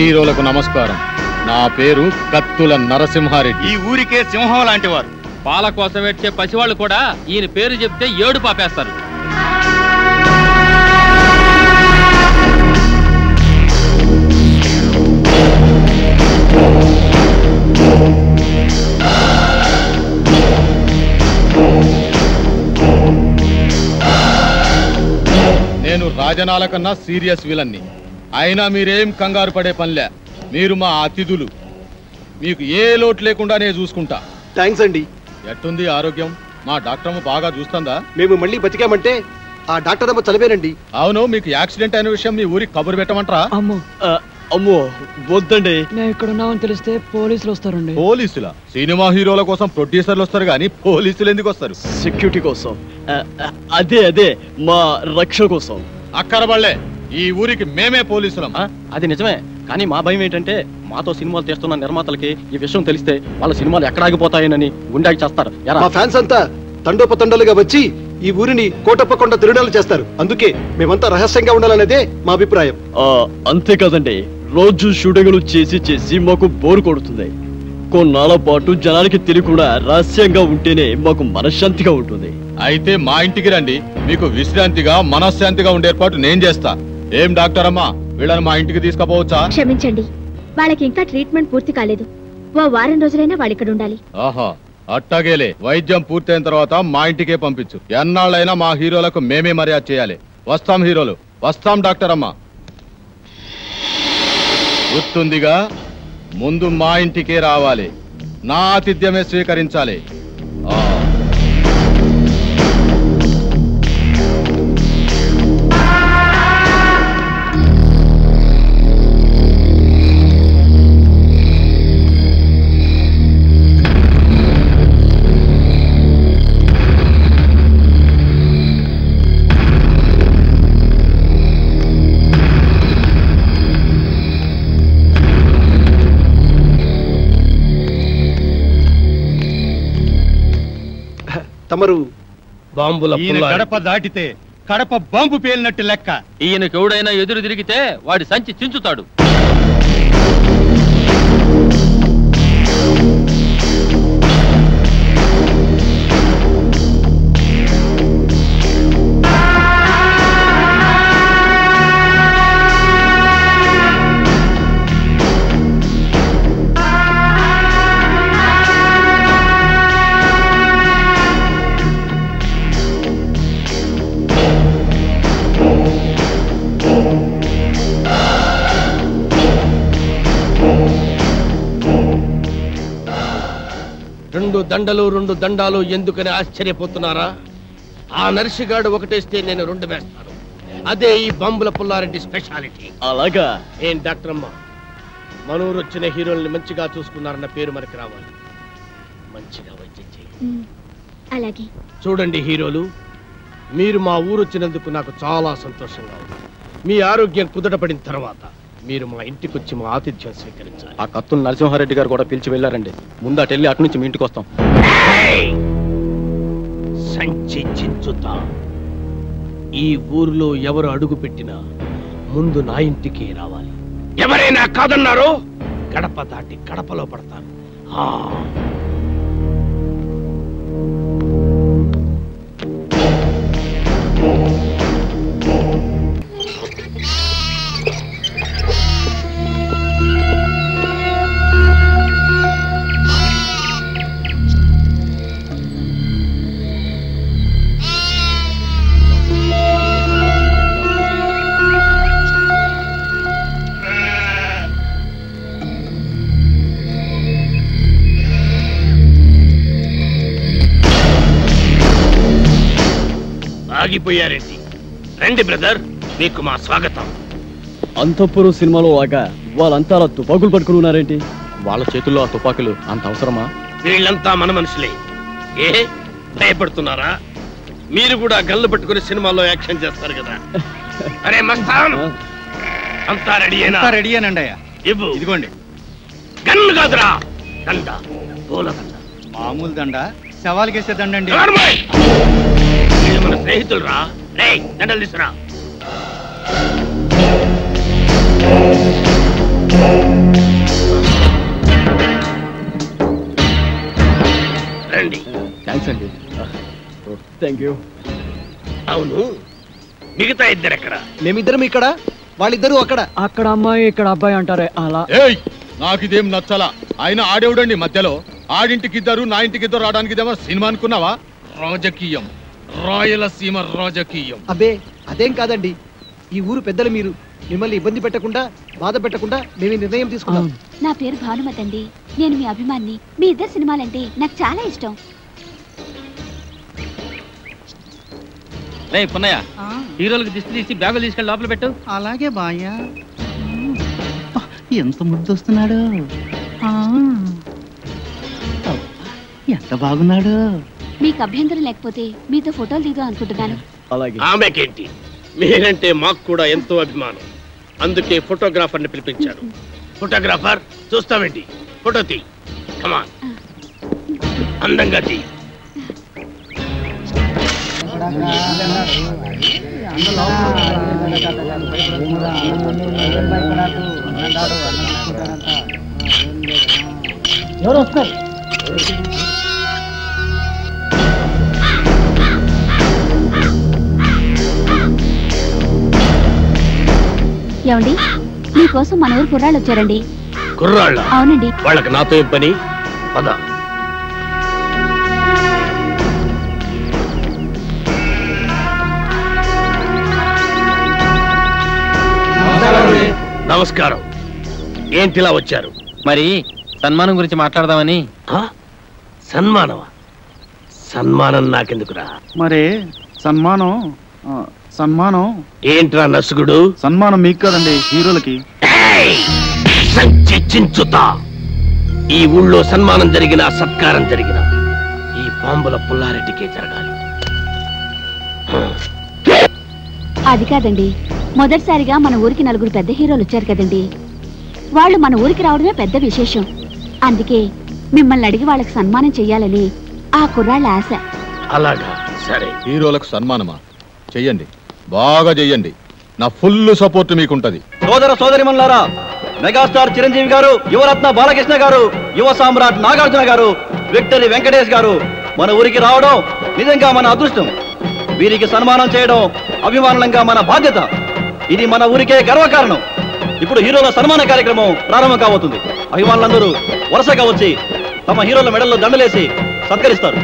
హీరోలకు నమస్కారం. నా పేరు కత్తుల నరసింహారెడ్డి. ఈ ఊరికే సింహం లాంటి వారు. పాల కోసం వచ్చే పసివాళ్ళు కూడా ఈయన పేరు చెప్తే ఏడు పాపేస్తారు. నేను రాజనాల కన్నా సీరియస్ విలన్ని. అయినా మీరేం కంగారు పడే పనిలే. మీరు మా అతిథులు. మీకు ఏ లోటు లేకుండా నేను చూసుకుంటా. థ్యాంక్స్ అండి. ఎట్టుంది ఆరోగ్యం? మా డాక్టర్ అమ్మ బాగా చూస్తుందా? మేము మళ్ళీ బతికామంటే ఆ డాక్టర్ అమ్మ చదివేనండి. అవును, మీకు యాక్సిడెంట్ అయిన విషయం మీ ఊరికి కబురు పెట్టమంటారా? అమ్మో వద్దండి. నేను ఇక్కడ ఉన్నామని తెలిస్తే పోలీసులు వస్తారండి. పోలీసులా? సినిమా హీరోల కోసం ప్రొడ్యూసర్లు వస్తారు కానీ పోలీసులు ఎందుకు వస్తారు? సెక్యూరిటీ కోసం. అదే మా రక్షణ కోసం. అక్కరబళ్ళే, ఈ ఊరికి మేమే పోలీసులం. అది నిజమే, కానీ మా భయం ఏంటంటే మాతో సినిమాలు తీస్తున్న నిర్మాతలకి ఈ విషయం తెలిస్తే వాళ్ళ సినిమాలు ఎక్కడ ఆగిపోతాయని గుండాకి చేస్తారు. మా ఫ్యాన్స్ అంతా తండోపతండాలుగా వచ్చి ఈ ఊరిని కోటప్పకొండ తిరునాలు చేస్తారు. అందుకే మేమంతా రహస్యంగా ఉండాలనేదే మా అభిప్రాయం. అంతేకాదండి, రోజు షూటింగ్లు చేసి మాకు బోరు కొడుతుంది. కొన్నాళ్ళ పాటు జనానికి తెలియకుండా రహస్యంగా ఉంటేనే మాకు మనశ్శాంతిగా ఉంటుంది. అయితే మా ఇంటికి రండి, మీకు విశ్రాంతిగా మనశ్శాంతిగా ఉండే ఏర్పాటు నేను చేస్తా. ఏం డాక్టర్ అమ్మా, వీళ్ళని మా ఇంటికి తీసుకుపోవచ్చా? క్షమించండి, వాళ్ళకి ఇంకా ట్రీట్మెంట్ పూర్తి కాలేదు. ఓ వారం రోజులైనా వాళ్ళు ఇక్కడ ఉండాలి. ఆహా, అట్టాగేలే. వైద్యం పూర్తయిన తర్వాత మా ఇంటికే పంపించు. ఎన్నాళ్ళైనా మా హీరోలకు మేమే మర్యాద చేయాలి. వస్తాం హీరోలు, వస్తాం డాక్టర్ అమ్మా. గుర్తుందిగా, ముందు మా ఇంటికే రావాలి, నా ఆతిథ్యమే స్వీకరించాలి. తమరు బాంబుల గడప దాటితే కడప బాంబు పేలినట్టు లెక్క. ఈయనకి ఎవడైనా ఎదురు తిరిగితే వాడి సంచి చించుతాడు. రెండు దండాలు ఎందుకని ఆశ్చర్యపోతున్నారా? ఆ నర్సిగాడు ఒకటేస్తే నేను 2 వేస్తాను. అదే ఈ బాంబుల పుల్లారెడ్డి స్పెషాలిటీ. అలాగా? ఏం డాక్టర్ అమ్మ, మనూరు వచ్చిన హీరోల్ని మంచిగా చూసుకున్నారన్న పేరు మనకి రావాలి. మంచిగా వైద్యం చేయండి. అలాగే. చూడండి హీరోలు, మీరు మా ఊరు వచ్చినందుకు నాకు చాలా సంతోషంగా ఉంది. మీ ఆరోగ్యం కుదటపడిన తర్వాత మీరు మా ఇంటికి వచ్చి మా ఆతిథ్యం స్వీకరించాలి. ఆ కత్తుల నరసింహారెడ్డి గారు కూడా పిలిచి వెళ్ళారండి. ముందు అటు వెళ్ళి అటు నుంచి మీ ఇంటికి వస్తాం. సంచి చించుతా. ఈ ఊరిలో ఎవరు అడుగు పెట్టినా ముందు నా ఇంటికి రావాలి. ఎవరైనా కాదన్నారో గడప దాటి గడపలో పడతాను. ఆగిపోయారండి. రండి బ్రదర్, మీకు మా స్వాగతం. అంతఃపురం సినిమాలో లాగా వాళ్ళంతా అలా తుపాకులు పట్టుకుని ఉన్నారేంటి? వాళ్ళ చేతుల్లో ఆ తుపాకులు అంత అవసరమా? వీళ్ళంతా మన మనుషులే. ఏ భయపడుతున్నారా? మీరు కూడా గన్లు పట్టుకుని సినిమాల్లో యాక్షన్ చేస్తారు కదా. అరే మస్తాన్, అంతా రెడీయేనా? రెడీయేనండి అయ్యా. ఇవ్వు. ఇదిగోండి. గన్ను కాదురా, దండ, పూల దండ. మామూలు దండ, సవాల్కేసే దండండి. మన స్నేహితులు రా. దండలు తీసురా. రండి. థ్యాంక్స్ అండి. Thank you. అవును, మిగతా ఇద్దరు ఎక్కడ? మేమిద్దరం ఇక్కడ, వాళ్ళిద్దరూ అక్కడ. అక్కడ అమ్మాయి ఇక్కడ అబ్బాయి అంటారే అలా. ఏయ్, నాకిదేం నచ్చలా. ఆయన ఆడేవుడండి మధ్యలో. ఆడింటికి ఇద్దరు, నా ఇంటికి ఇద్దరు రావడానికి ఇదేమో సినిమా అనుకున్నావా? రాజకీయం, రాయలసీమ రాజకీయం. అబ్బే అదేం కాదండి. ఈ ఊరు పెద్దలు మీరు. మిమ్మల్ని ఇబ్బంది పెట్టకుండా, బాధ పెట్టకుండా మేము ఈ నిర్ణయం తీసుకున్నాం. నా పేరు భానుమతి అండి. నేను మీ అభిమాని. మీ ఇద్దరు సినిమాలంటే నాకు చాలా ఇష్టం. రే పున్నయ్య, హీరోలకు దిష్టి తీసి బ్యాగులు తీసుకెళ్ళి లోపల పెట్టు. అలాగే బాయ్యా. ఎంత ముద్దు వస్తున్నాడు, ఎంత బాగున్నాడు. మీకు అభ్యంతరం లేకపోతే మీతో ఫోటోలు దిగుదాం అనుకుంటున్నాను. అలాగే. ఆమెకేంటి, మీరంటే మాకు కూడా ఎంతో అభిమానం. అందుకే ఫోటోగ్రాఫర్ని పిలిపించారు. ఫోటోగ్రాఫర్, చూస్తామేంటి, ఫోటో తీ. కమాన్, అందంగా తీ. ఎవరు వస్తారు? ఏమండి, మీకోసం మన ఊరు కుర్రాళ్ళు వచ్చారండి. కుర్రాళ్ళ? అవునండి. వాళ్ళకి నాతో ఏం పని? పద. నమస్కారం. ఏంటిలా వచ్చారు? మరి సన్మానం గురించి మాట్లాడదామని. సన్మానమా? సన్మానం నాకెందుకురా? మరే సన్మానం, సన్మానం ఏంట్రా నసుగుడు? సన్మానం మీకు కదండి, హీరోలకి. చించుతా. ఈ ఊళ్ళో సన్మానం జరిగినా, సత్కారం జరిగినా ఈ బాంబుల పుల్లారెడ్డికే జరగాలి. అది కాదండి, మొదటిసారిగా మన ఊరికి నలుగురు పెద్ద హీరోలు వచ్చారు కదండి. వాళ్ళు మన ఊరికి రావడమే పెద్ద విశేషం. అందుకే మిమ్మల్ని అడిగి వాళ్ళకి సన్మానం చెయ్యాలని ఆ కుర్రాళ్ళ ఆశ. అలాగా, సరే. హీరోలకు సన్మానమా? చెయ్యండి, బాగా చెయ్యండి. నా ఫుల్ సపోర్ట్ మీకుంటది. సోదర సోదరిమణులారా, మెగాస్టార్ చిరంజీవి గారు, యువరత్న బాలకృష్ణ గారు, యువ సామ్రాట్ నాగార్జున గారు, విక్టరీ వెంకటేష్ గారు మన ఊరికి రావడం నిజంగా మన అదృష్టం. వీరికి సన్మానం చేయడం అభిమానంగా మన బాధ్యత. ఇది మన ఊరికే గర్వకారణం. ఇప్పుడు హీరోల సన్మాన కార్యక్రమం ప్రారంభం కాబోతుంది. అభిమానులందరూ వరుసగా వచ్చి తమ హీరోల మెడల్లో దండలేసి సత్కరిస్తారు.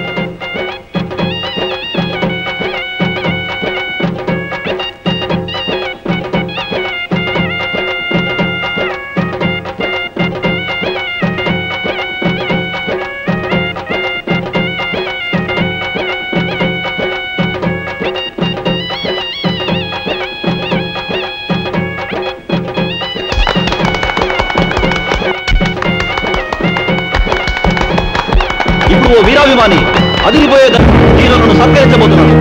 ఓ వీరాభిమాని అదిరిపోయే హీరోలను సత్కరించబోతున్నాడు.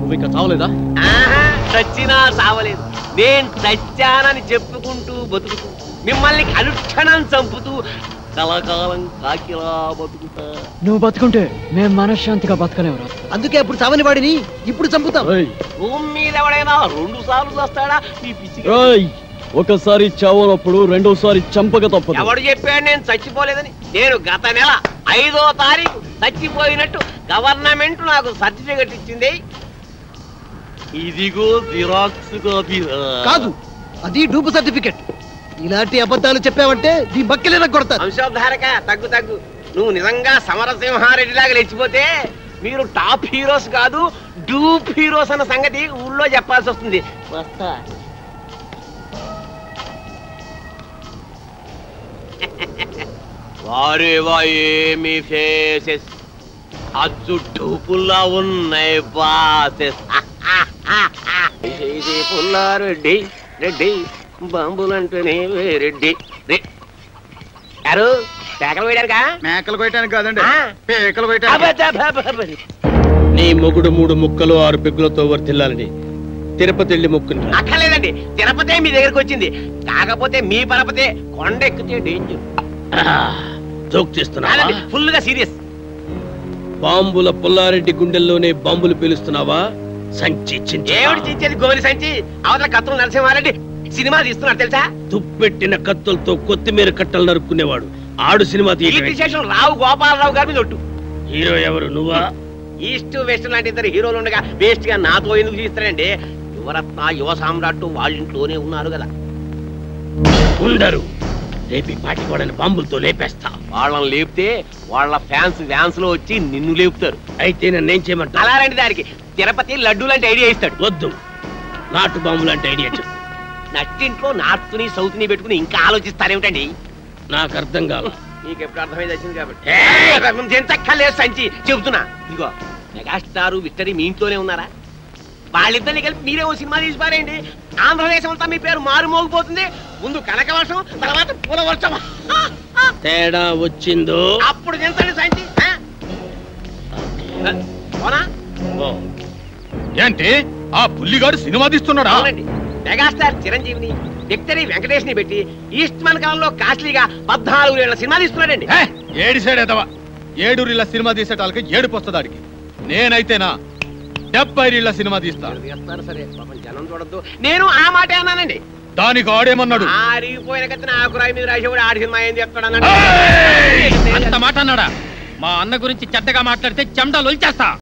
నువ్వు ఇంకా చావలేదా? చచ్చినా చావలేదు. నేను చచ్చానని చెప్పుకుంటూ బతుకుతూ, మిమ్మల్ని అనుక్షణం చంపుతూ కలకాలం కాకిలా బతుకుతా. నువ్వు బతుకుంటే మేము మనశ్శాంతిగా బతకలేవురా. అందుకే అప్పుడు చావని వాడిని ఇప్పుడు చంపుతాం. భూమి మీద ఎవడైనా 2 సార్లు వస్తాడా? ఈ పిచ్చి ఒకసారి చావనప్పుడు రెండోసారి చంపక తప్పదు. ఎవడు చెప్పాడు నేను చచ్చిపోలేదని? నేను గత నెల 5వ తారీఖు చచ్చిపోయినట్టు గవర్నమెంట్ నాకు సర్టిఫికెట్ ఇచ్చింది. ఇదిగో జిరాక్స్ కాపీ. కాదు, అది డూపు సర్టిఫికెట్. ఇలాంటి అబద్ధాలు చెప్పావంటే నీ బక్కెలేన కొడతాను. వంశోద్ధారక, తగ్గు తగ్గు. నువ్వు నిజంగా సమరసింహారెడ్డిలాగా లేచిపోతే మీరు టాప్ హీరోస్ కాదు, డూప్ హీరోస్ అన్న సంగతి ఊళ్ళో చెప్పాల్సి వస్తుంది. వస్తా. వారేవా ఏమి ఫేసెస్, అచ్చుట్టు పుల్లా ఉన్నాయి బాసెస్. పుల్లారెడ్డి రెడ్డి బాంబులంటేనే రెడ్డి గారు పేకలు వేయడానికా? మేకలు కొయ్యడానికి కాదండి, ఆ. పేకలు కొయ్యడానికి. నీ మొగుడు 3 ముక్కలు 6 పెగ్గులతో వర్తిల్లాలని తిరుపతి వెళ్ళి మొక్కుని అక్కర్లేదండి, తిరుపతే మీ దగ్గరకు వచ్చింది. కాకపోతే మీ పరపతే కొండ ఎక్కితే డేంజర్. జోక్ చేస్తున్నావా? ఫుల్ గా సీరియస్. బాంబుల పుల్లారెడ్డి గుండెల్లోనే బాంబులు పేలుస్తున్నావా? సంచి ఏమిటి చించేది గోలి సంచి? అవతల కత్తులు నరసింహారెడ్డి సినిమా తీస్తున్నాడు తెలుసా? తుప్పెట్టిన కత్తులతో కొత్తిమీర కట్టలు నరుక్కునేవాడు ఆడు సినిమా కీర్తి శేషం రావు గోపాలరావు గారి మీద ఒట్టు. హీరో ఎవరు? నువ్వా? ఈస్ట్ వెస్ట్ లాంటి 2 హీరోలు ఉండగా వేస్ట్ గా నాతో ఎందుకు తీస్తారండి? యువరత్న యువ సామ్రాట్ వాళ్ళ ఇంట్లోనే ఉన్నారు కదా. ఉండరు. రేపు పాటి వాళ్ళని బాంబులతో లేపేస్తా. వాళ్ళని లేపితే వాళ్ళ ఫ్యాన్స్ వ్యాన్స్ లో వచ్చి నిన్ను లేపుతారు. అయితే నన్నేం చేయమంటా? అలా రండి దానికి తిరుపతి లడ్డు లాంటి ఐడియా ఇస్తాడు. వద్దు, నాటు బాంబు లాంటి ఐడియా చెప్పు. నట్టింట్లో నార్త్ ని సౌత్ ని పెట్టుకుని ఇంకా ఆలోచిస్తారేమిటండి? నాకు అర్థం కాల. నీకు ఎప్పుడు అర్థమైంది వచ్చింది కాబట్టి ఎంతక్కర్లేదు సంచి చెబుతున్నా. ఇదిగో మెగాస్టార్ విక్టరీ మీ ఇంట్లోనే ఉన్నారా? వాళ్ళిద్దరిని కలిపి మీరే ఓ సినిమా తీసిపారేయండి. ఆంధ్రదేశం అంతా మీ పేరు మారుమోగిపోతుంది. ముందు కనకవర్షం, తర్వాత పూల వర్షం. తేడా వచ్చిందో అప్పుడు ఎంతండి సంచి? పోనా? ఏంటి ఆ పుల్లిగాడు సినిమా తీస్తున్నాడా? అవునండి, మెగాస్టార్ చిరంజీవిని విక్టరీ వెంకటేష్ ని పెట్టి ఈస్ట్ మన కాలంలో కాస్ట్లీగా 14 ఏళ్ల సినిమా తీస్తున్నాడండి. ఏడి సైడ్ ఎదవా, 7 రీళ్ల సినిమా తీసేటాలకి ఏడుపు వస్తుంది ఆడికి. నేనైతేనా 70 రీళ్ల సినిమా తీస్తా. సరే పాపం జనం చూడద్దు. నేను ఆ మాట అన్నానండి. దానికి ఆడేమన్నాడు? ఆరిగిపోయిన కత్తిన ఆకురాయి మీద రాసేవాడు ఆడి సినిమా ఏం చెప్తాడు? అంత మాట అన్నాడా? మా అన్న గురించి చెడ్డగా మాట్లాడితే చెమటలు వచ్చేస్తా.